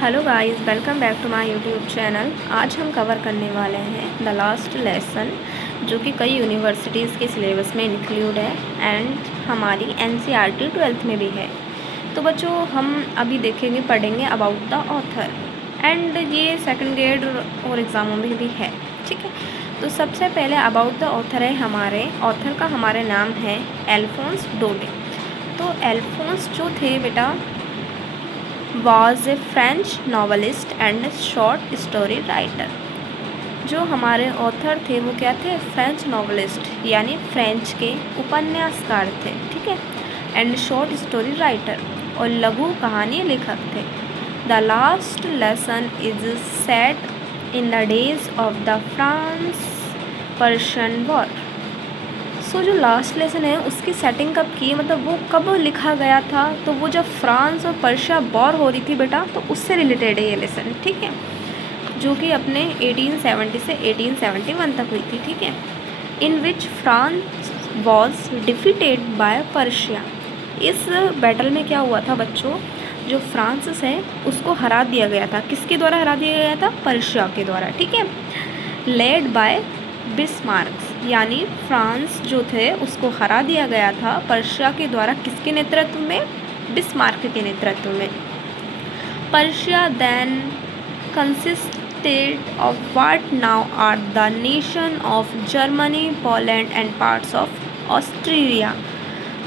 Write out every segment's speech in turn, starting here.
Hello guys, welcome back to my YouTube channel. आज हम cover करने वाले हैं द लास्ट लेसन, जो कि कई यूनिवर्सिटीज़ के सिलेबस में इंक्लूड है एंड हमारी एनसीईआरटी 12th में भी है। तो बच्चों, हम अभी देखेंगे, पढ़ेंगे अबाउट द ऑथर एंड ये सेकंड ग्रेड और एग्ज़ामों में भी है। ठीक है, तो सबसे पहले अबाउट द ऑथर है। हमारे ऑथर का हमारे नाम है अल्फोंस डोडे। तो अल्फोंस जो थे बेटा was a French novelist and short story writer. जो हमारे ऑथर थे वो क्या थे? फ्रेंच नॉवलिस्ट यानी फ्रेंच के उपन्यासकार थे। ठीक है, एंड शॉर्ट स्टोरी राइटर और लघु कहानी लेखक थे। The last lesson is set in the days of the France Persian war. So जो लास्ट लेसन है उसकी सेटिंग कब की, मतलब वो कब लिखा गया था? तो वो जब फ्रांस और पर्शिया वॉर हो रही थी बेटा, तो उससे रिलेटेड है ये लेसन। ठीक है, जो कि अपने 1870 से 1871 तक हुई थी। ठीक है, in which France was defeated by Persia. इस बैटल में क्या हुआ था बच्चों? जो फ्रांस है उसको हरा दिया गया था। किसके द्वारा हरा दिया गया था? पर्शिया के द्वारा। ठीक है, लेड बाय बिस्मार्क, यानी फ्रांस जो थे उसको हरा दिया गया था पर्शिया के द्वारा। किसके नेतृत्व में? बिस्मार्क के नेतृत्व में। Persia then consisted of what now are the nation of Germany, Poland and parts of Austria.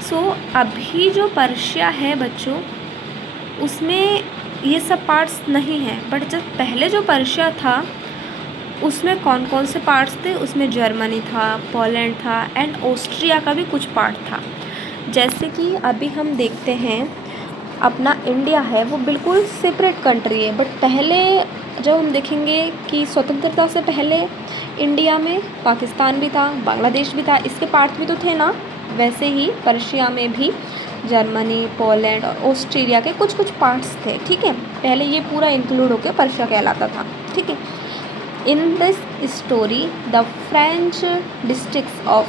So अभी जो पर्शिया है बच्चों, उसमें ये सब पार्ट्स नहीं हैं, बट जब पहले जो पर्शिया था उसमें कौन कौन से पार्ट्स थे? उसमें जर्मनी था, पोलैंड था एंड ऑस्ट्रिया का भी कुछ पार्ट था। जैसे कि अभी हम देखते हैं अपना इंडिया है वो बिल्कुल सेपरेट कंट्री है, बट पहले जब हम देखेंगे कि स्वतंत्रता से पहले इंडिया में पाकिस्तान भी था, बांग्लादेश भी था, इसके पार्ट्स भी तो थे ना। वैसे ही पर्शिया में भी जर्मनी, पोलैंड और ऑस्ट्रेलिया के कुछ कुछ पार्ट्स थे। ठीक है, पहले ये पूरा इंक्लूड होकर पर्शिया कहलाता था। ठीक है, in this story the French districts of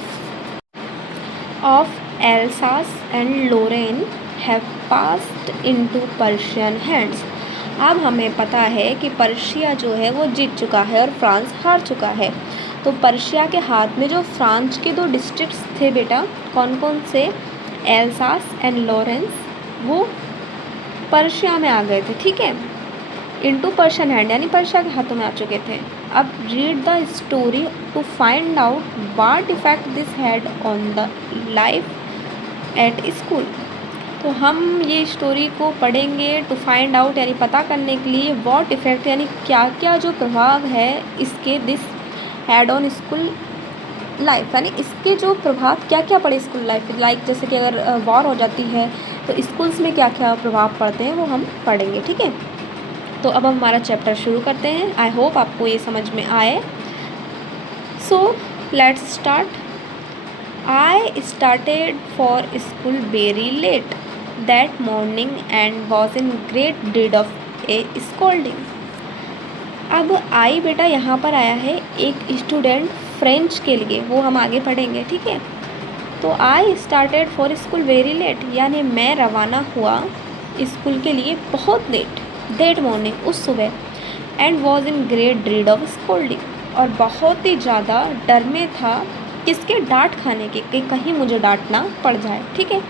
Alsace and Lorraine have passed into Persian hands। अब हमें पता है कि पर्शिया जो है वो जीत चुका है और फ्रांस हार चुका है। तो पर्शिया के हाथ में जो फ्रांस के दो डिस्ट्रिक्ट्स थे बेटा, कौन कौन से? एल्सास एंड लॉरेंस, वो पर्शिया में आ गए थे। ठीक है, इनटू पर्शियन हैंड, यानी पर्शिया के हाथों में आ चुके थे। अब read the story to find out what effect this had on the life at school. तो हम ये स्टोरी को पढ़ेंगे टू फाइंड आउट, यानी पता करने के लिए, व्हाट इफेक्ट यानी क्या क्या जो प्रभाव है इसके, this had on school life, यानी इसके जो प्रभाव क्या क्या पड़े स्कूल लाइफ। लाइक जैसे कि अगर वॉर हो जाती है तो स्कूल्स में क्या क्या प्रभाव पड़ते हैं वो हम पढ़ेंगे। ठीक है, तो अब हम हमारा चैप्टर शुरू करते हैं। आई होप आपको ये समझ में आए। So let's start. I started for school very let that morning and was in great need of A scolding. अब आई बेटा यहाँ पर आया है एक स्टूडेंट फ्रेंच के लिए, वो हम आगे पढ़ेंगे। ठीक है, तो I started for school very late, यानी मैं रवाना हुआ स्कूल के लिए बहुत लेट, दैट मॉर्निंग उस सुबह, and was in great dread of scolding, और बहुत ही ज़्यादा डर में था किसके? डांट खाने के, कि कहीं मुझे डांटना पड़ जाए। ठीक है,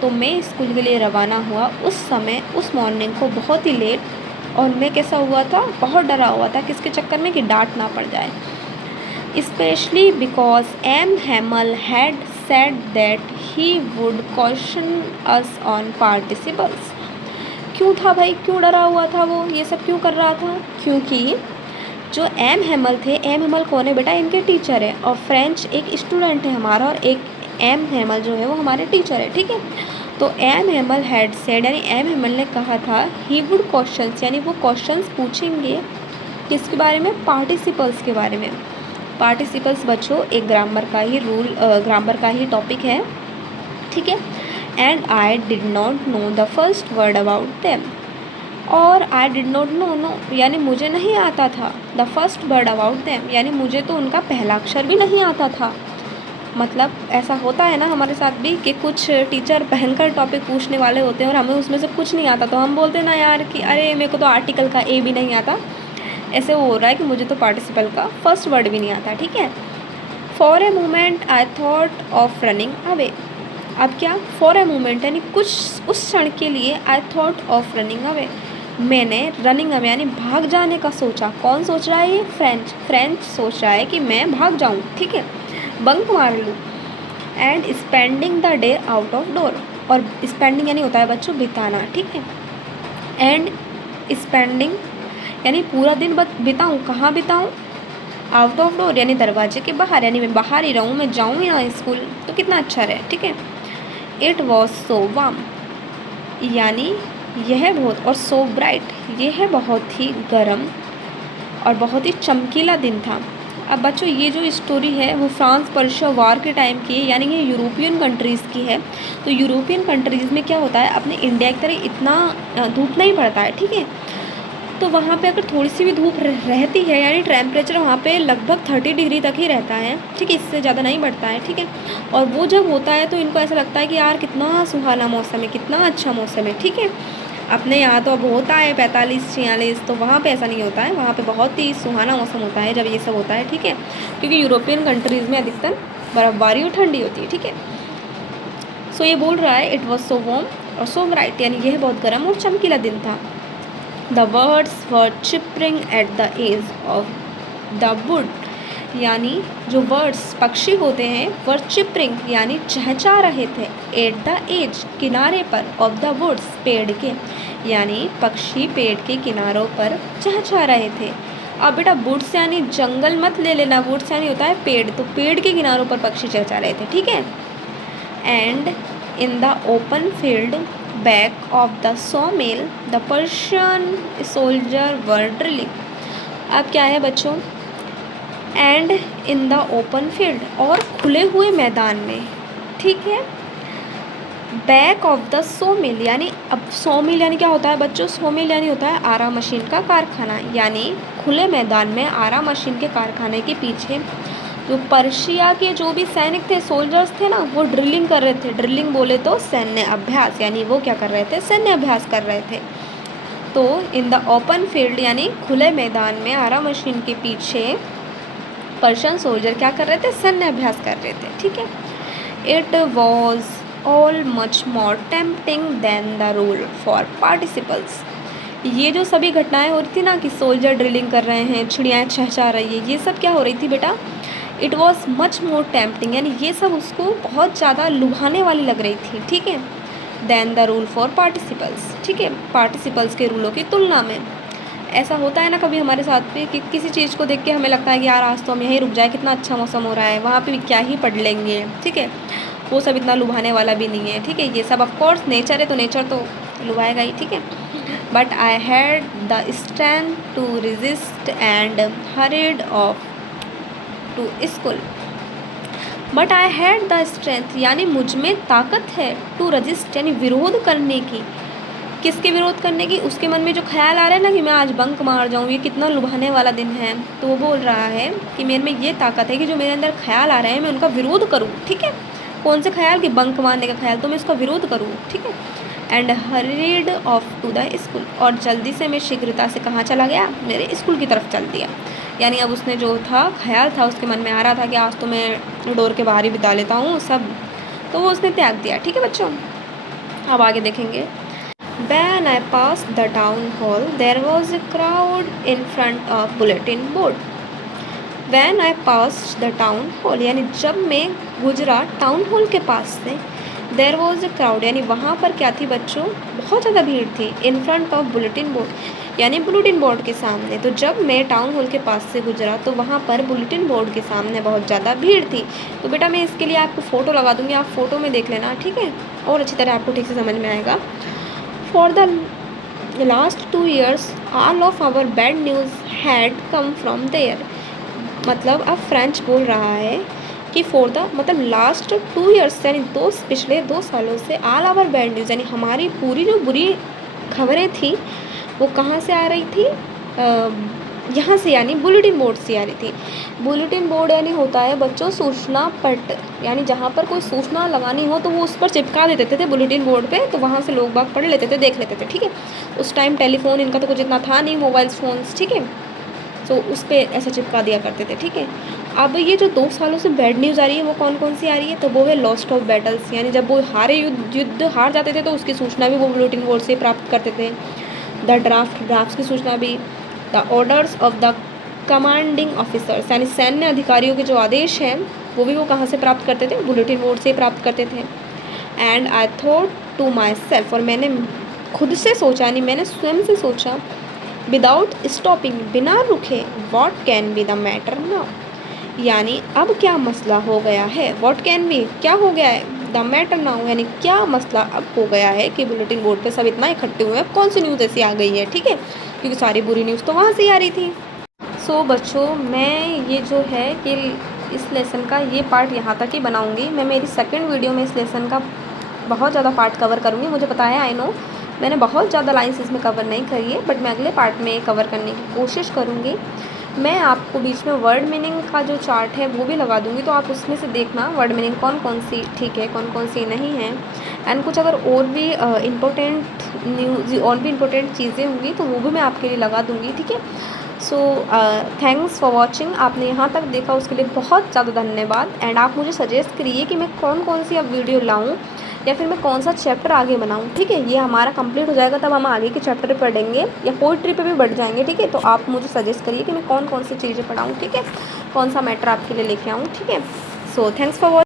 तो मैं स्कूल के लिए रवाना हुआ उस समय, उस मॉर्निंग को बहुत ही लेट, और मैं कैसा हुआ था? बहुत डरा हुआ था। किसके चक्कर में? कि डांट ना पड़ जाए। Specially because M Hamel had said that he would question us on participles. क्यों था भाई? क्यों डरा हुआ था वो? ये सब क्यों कर रहा था? क्योंकि जो एम हैमल थे, एम हैमल कौन है बेटा? इनके टीचर है, और फ्रेंच एक स्टूडेंट है हमारा, और एक एम हैमल जो है वो हमारे टीचर है। ठीक है, तो एम हैमल हैड सेड, यानी एम हैमल ने कहा था, ही वुड क्वेश्चंस, यानी वो क्वेश्चंस पूछेंगे किसके बारे में? पार्टिसिपल्स के बारे में। पार्टिसिपल्स बच्चों एक ग्रामर का ही ग्रामर का ही टॉपिक है। ठीक है, and I did not know the first word about them, और आई डिड नॉट नो यानी मुझे नहीं आता था the first word about them, यानी मुझे तो उनका पहला अक्षर भी नहीं आता था। मतलब ऐसा होता है ना हमारे साथ भी कि कुछ टीचर भयंकर टॉपिक पूछने वाले होते हैं और हमें उसमें से कुछ नहीं आता, तो हम बोलते हैं ना यार कि अरे मेरे को तो आर्टिकल का ए भी नहीं आता। ऐसे वो हो रहा है कि मुझे तो पार्टिसिपल का फर्स्ट वर्ड भी नहीं आता, ठीक है। For a moment I thought of running away. अब क्या, फॉर ए मोमेंट यानी कुछ उस क्षण के लिए, I thought of running away, मैंने रनिंग अवे यानी भाग जाने का सोचा। कौन सोच रहा है ये? फ्रेंच सोच रहा है कि मैं भाग जाऊँ, ठीक है, बंक मार लूँ। And spending the day out of door, और स्पेंडिंग यानी होता है बच्चों बिताना, ठीक है। एंड स्पेंडिंग यानी पूरा दिन बिताऊँ, कहाँ बिताऊँ? आउट ऑफ डोर यानी दरवाजे के बाहर, यानी मैं बाहर ही रहूँ, मैं जाऊँ ही ना स्कूल, तो कितना अच्छा रहे, ठीक है। इट वॉज सो वार्म यानी यह बहुत, और सो ब्राइट यह बहुत ही गर्म और बहुत ही चमकीला दिन था। अब बच्चों ये जो स्टोरी है वो फ्रांस पर्शिया वार के टाइम की है, यानी ये यूरोपियन कंट्रीज़ की है। तो यूरोपियन कंट्रीज़ में क्या होता है, अपने इंडिया की तरह इतना धूप नहीं पड़ता है, ठीक है। तो वहाँ पे अगर थोड़ी सी भी धूप रहती है, यानी टेम्परेचर वहाँ पे लगभग 30 डिग्री तक ही रहता है, ठीक है, इससे ज़्यादा नहीं बढ़ता है, ठीक है। और वो जब होता है तो इनको ऐसा लगता है कि यार कितना सुहाना मौसम है, कितना अच्छा मौसम है, ठीक है। अपने यहाँ तो अब होता है 45-46, तो वहाँ पे ऐसा नहीं होता है, वहाँ पे बहुत ही सुहाना मौसम होता है जब ये सब होता है, ठीक है। क्योंकि यूरोपियन कंट्रीज़ में अधिकतर बर्फ़बारी और ठंडी होती है, ठीक है। सो ये बोल रहा है इट वॉज सो वार्म और सो ब्राइट, यानी यह बहुत गर्म और चमकीला दिन था। The birds were chirping at the edge of the wood, यानी जो वर्ड्स पक्षी होते हैं वर चिपरिंग यानी चहचा रहे थे, एट द एज किनारे पर, ऑफ द वुड्स पेड़ के, यानी पक्षी पेड़ के किनारों पर चहचा रहे थे। अब बेटा वुड्स यानी जंगल मत ले लेना, वुड्स यानी होता है पेड़, तो पेड़ के किनारों पर पक्षी चहचा रहे थे, ठीक है। And in the open field back of the sawmill the Persian soldier were drilling. अब क्या है बच्चों, and in the open field और खुले हुए मैदान में, ठीक है। बैक ऑफ द sawmill यानी, अब sawmill यानी क्या होता है बच्चों, sawmill यानी होता है आरा मशीन का कारखाना, यानी खुले मैदान में आरा मशीन के कारखाने के पीछे जो पर्शिया के जो भी सैनिक थे, सोल्जर्स थे ना, वो ड्रिलिंग कर रहे थे। ड्रिलिंग बोले तो सैन्य अभ्यास, यानी वो क्या कर रहे थे, सैन्य अभ्यास कर रहे थे। तो इन द ओपन फील्ड यानी खुले मैदान में आरा मशीन के पीछे पर्शियन सोल्जर क्या कर रहे थे, सैन्य अभ्यास कर रहे थे, ठीक है। It was all much more tempting than the rule for participles. ये जो सभी घटनाएं हो रही थी ना कि सोल्जर ड्रिलिंग कर रहे हैं, चिड़ियाँ चहचहा रही है, ये सब क्या हो रही थी बेटा, it was much more tempting यानी ये सब उसको बहुत ज़्यादा लुभाने वाली लग रही थी, ठीक है, than the rule for participles, ठीक है, पार्टिसिपल्स के रूलों की तुलना में। ऐसा होता है ना कभी हमारे साथ भी कि किसी चीज़ को देख के हमें लगता है कि यार आज तो हम यहीं रुक जाए, कितना अच्छा मौसम हो रहा है, वहाँ पे भी क्या ही पढ़ लेंगे, ठीक है, वो सब इतना लुभाने वाला भी नहीं है, ठीक है। ये सब ऑफकोर्स नेचर है, तो नेचर तो लुभाएगा ही, ठीक है। But I had the strength to resist and hurried off to school. But I had the strength यानी मुझ में ताकत है, टू रजिस्ट यानी विरोध करने की। किसके विरोध करने की, उसके मन में जो ख्याल आ रहा है ना कि मैं आज बंक मार जाऊँ, ये कितना लुभाने वाला दिन है, तो वो बोल रहा है कि मेरे में ये ताकत है कि जो मेरे अंदर ख्याल आ रहे हैं मैं उनका विरोध करूँ, ठीक है। कौन से ख्याल, कि बंक मारने का ख्याल, तो मैं उसका विरोध करूँ, ठीक है। And hurried off to the school और जल्दी से मैं शीघ्रता से कहाँ चला गया, मेरे स्कूल की तरफ चल दिया। यानी अब उसने जो था ख्याल था उसके मन में आ रहा था कि आज तो मैं डोर के बाहर ही बिता लेता हूँ सब, तो वो उसने त्याग दिया, ठीक है बच्चों। अब आगे देखेंगे। When I passed the town hall, there was a crowd in front of bulletin board. When I passed the town hall, यानी जब मैं गुजरा टाउन हॉल के पास से, देयर वॉज अ क्राउड यानी वहाँ पर क्या थी बच्चों, बहुत ज़्यादा भीड़ थी, in front of bulletin board यानी बुलेटिन बोर्ड के सामने। तो जब मैं टाउन हॉल के पास से गुजरा तो वहाँ पर बुलेटिन बोर्ड के सामने बहुत ज़्यादा भीड़ थी। तो बेटा मैं इसके लिए आपको फ़ोटो लगा दूँगी, आप फ़ोटो में देख लेना, ठीक है, और अच्छी तरह आपको ठीक से समझ में आएगा। For the last 2 years all of our bad news had come from there. मतलब अब फ्रेंच बोल रहा है कि फॉर द मतलब लास्ट 2 years यानी पिछले 2 सालों से ऑल आवर बैड न्यूज़ यानी हमारी पूरी जो बुरी खबरें थी वो कहाँ से आ रही थी, यहाँ से यानी बुलेटिन बोर्ड से आ रही थी। बुलेटिन बोर्ड यानी होता है बच्चों सूचना पट, यानी जहाँ पर कोई सूचना लगानी हो तो वो उस पर चिपका देते थे बुलेटिन बोर्ड पे, तो वहाँ से लोग बाग पढ़ लेते थे, देख लेते थे, ठीक है। उस टाइम टेलीफोन इनका तो कुछ इतना था नहीं, मोबाइल फ़ोन्स, ठीक है, तो उस पर ऐसा चिपका दिया करते थे, ठीक है। अब ये जो 2 सालों से बैड न्यूज़ आ रही है वो कौन कौन सी आ रही है, तो वो है लॉस्ट ऑफ बैटल्स, यानी जब वो युद्ध हार जाते थे तो उसकी सूचना भी वो बुलेटिन बोर्ड से प्राप्त करते थे। द ड्राफ्ट की सूचना भी। The orders of the commanding officers, यानी सैन्य अधिकारियों के जो आदेश हैं वो भी वो कहाँ से प्राप्त करते थे, बुलेटिन बोर्ड से प्राप्त करते थे। And I thought to myself, और मैंने खुद से सोचा, यानी मैंने स्वयं से सोचा, विदाउट स्टॉपिंग, बिना रुके, what can be the matter now, यानी अब क्या मसला हो गया है, वॉट कैन बी क्या हो गया है, द मैटर नाउ यानी क्या मसला अब हो गया है कि बुलेटिन बोर्ड पे सब इतना इकट्ठे हुए हैं, कौन सी न्यूज़ ऐसी आ गई है, ठीक है, क्योंकि सारी बुरी न्यूज़ तो वहाँ से ही आ रही थी। सो बच्चों, मैं ये जो है कि इस लेसन का ये पार्ट यहाँ तक ही बनाऊँगी। मैं मेरी सेकंड वीडियो में इस लेसन का बहुत ज़्यादा पार्ट कवर करूँगी। मुझे पता है, आई नो मैंने बहुत ज़्यादा लाइन्स इसमें कवर नहीं करी है, बट मैं अगले पार्ट में कवर करने की कोशिश करूँगी। मैं आपको बीच में वर्ड मीनिंग का जो चार्ट है वो भी लगा दूँगी, तो आप उसमें से देखना वर्ड मीनिंग कौन कौन सी ठीक है, कौन कौन सी नहीं है। एंड कुछ अगर और भी इम्पोर्टेंट चीज़ें होंगी तो वो भी मैं आपके लिए लगा दूँगी, ठीक है। So thanks for watching. आपने यहाँ तक देखा उसके लिए बहुत ज़्यादा धन्यवाद। एंड आप मुझे सजेस्ट करिए कि मैं कौन कौन सी अब वीडियो लाऊँ या फिर मैं कौन सा चैप्टर आगे बनाऊँ, ठीक है। ये हमारा कंप्लीट हो जाएगा तब हम आगे के चैप्टर पढ़ेंगे या पोइट्री पे भी बढ़ जाएंगे, ठीक है। तो आप मुझे सजेस्ट करिए कि मैं कौन कौन सी चीज़ें पढ़ाऊँ, ठीक है, कौन सा मैटर आपके लिए लेके आऊँ, ठीक है। So thanks for watching.